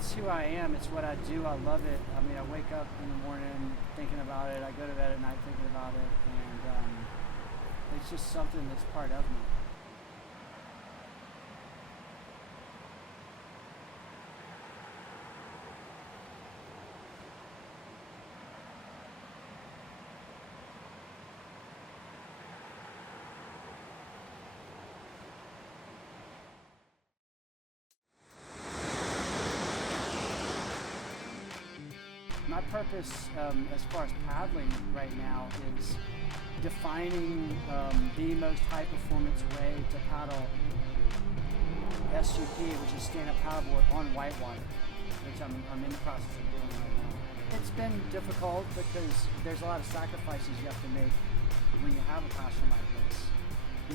it's who I am. It's what I do. I love it. I mean, I wake up in the morning thinking about it. I go to bed at night thinking about it, and it's just something that's part of me. My purpose as far as paddling right now is defining the most high performance way to paddle SUP, which is stand-up paddleboard on Whitewater, which I'm in the process of doing right now. It's been difficult because there's a lot of sacrifices you have to make when you have a passion like this.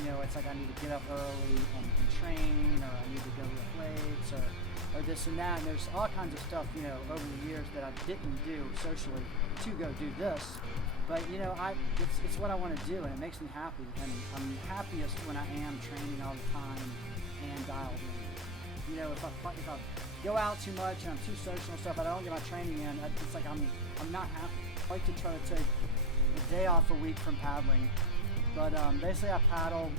You know, it's like I need to get up early and train, or I need to go lift weights, or this and that, and there's all kinds of stuff, you know, over the years that I didn't do socially to go do this. But you know, it's what I want to do, and it makes me happy. And I'm happiest when I am training all the time and dialed in. You know, if I go out too much and I'm too social and stuff, I don't get my training in. It's like I'm not happy. I like to try to take a day off a week from paddling, but basically I paddle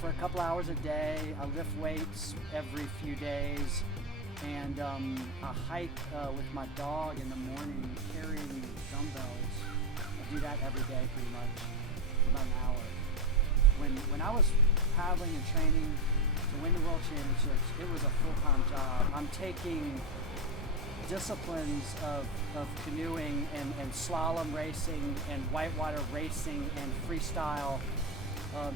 for a couple hours a day. I lift weights every few days. And I hike with my dog in the morning, carrying dumbbells. I do that every day pretty much, for about an hour. When I was paddling and training to win the World Championships, it was a full-time job. I'm taking disciplines of canoeing and slalom racing and whitewater racing and freestyle,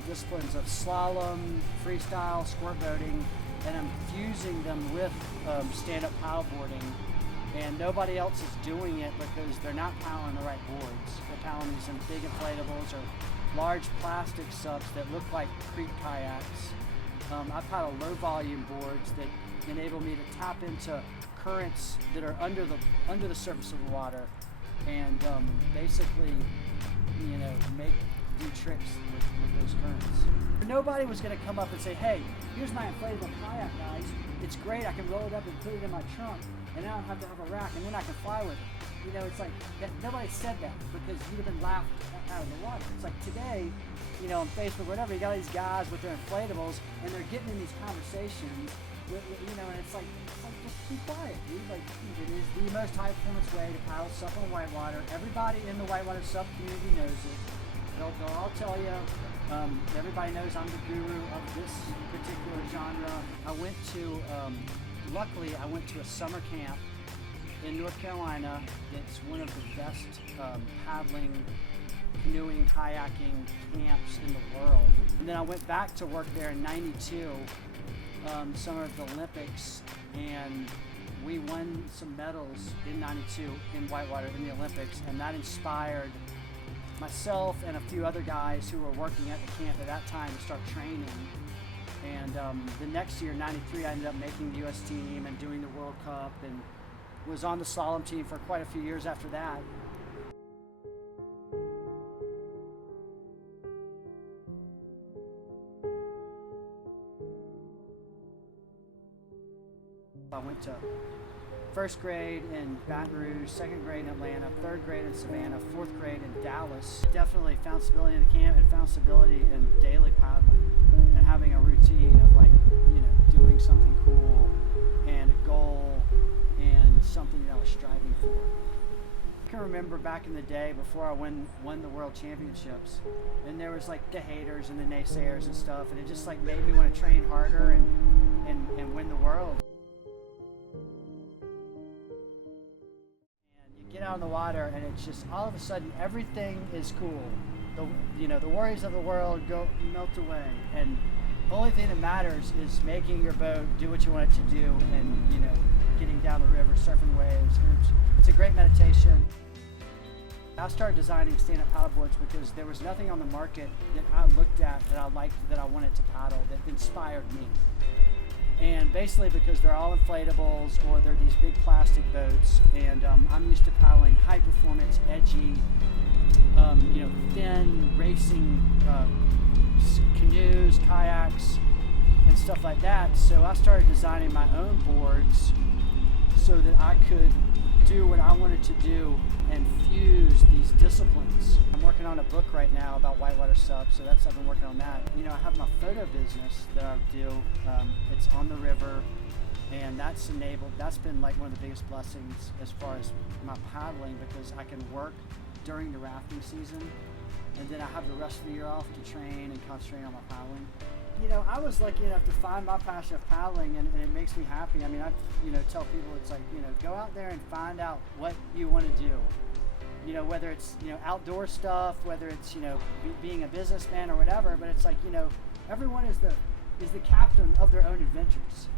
disciplines of slalom, freestyle, squirt boating, and I'm fusing them with stand-up paddleboarding, and nobody else is doing it because they're not paddling the right boards. They're paddling these big inflatables or large plastic subs that look like creek kayaks. I paddle low-volume boards that enable me to tap into currents that are under the surface of the water, and basically, you know, do tricks with those currents. Nobody was going to come up and say, hey, here's my inflatable kayak, guys. It's great. I can roll it up and put it in my trunk, and then I don't have to have a rack, and then I can fly with it. You know, it's like that, nobody said that because you'd have been laughed out of the water. It's like today, you know, on Facebook, whatever, you got these guys with their inflatables, and they're getting in these conversations, you know, and it's like just be quiet, dude. Like, it is the most high performance way to paddle SUP on Whitewater. Everybody in the Whitewater SUP community knows it. They'll all tell you. Everybody knows I'm the guru of this particular genre. I went to, luckily, I went to a summer camp in North Carolina. It's one of the best paddling, canoeing, kayaking camps in the world. And then I went back to work there in '92, summer of the Olympics, and we won some medals in '92 in Whitewater in the Olympics, and that inspired myself and a few other guys who were working at the camp at that time to start training. And the next year, '93, I ended up making the U.S. team and doing the World Cup, and was on the slalom team for quite a few years after that. I went to first grade in Baton Rouge, second grade in Atlanta, third grade in Savannah, fourth grade in Dallas. Definitely found stability in the camp and found stability in daily paddling and having a routine of, like, you know, doing something cool and a goal and something that I was striving for. I can remember back in the day before I won the World Championships, and there was like the haters and the naysayers and stuff, and it just like made me want to train harder and win the world. Get out on the water, and it's just all of a sudden everything is cool. The worries of the world melt away, and the only thing that matters is making your boat do what you want it to do, and, you know, getting down the river, surfing waves. It's a great meditation. I started designing stand-up paddleboards because there was nothing on the market that I looked at that I liked, that I wanted to paddle, that inspired me. And basically because they're all inflatables, or they're these big plastic boats, and I'm used to paddling high performance, edgy, you know, thin racing canoes, kayaks, and stuff like that. So I started designing my own boards so that I could do what I wanted to do and fuse these disciplines. I'm working on a book right now about whitewater sub, so I've been working on that. You know, I have my photo business that I do. It's on the river, and that's been like one of the biggest blessings as far as my paddling, because I can work during the rafting season, and then I have the rest of the year off to train and concentrate on my paddling. You know, I was lucky enough to find my passion of paddling, and it makes me happy. I mean, I tell people, it's like, go out there and find out what you want to do. You know, whether it's, outdoor stuff, whether it's, being a businessman or whatever, but it's like, everyone is the captain of their own adventures.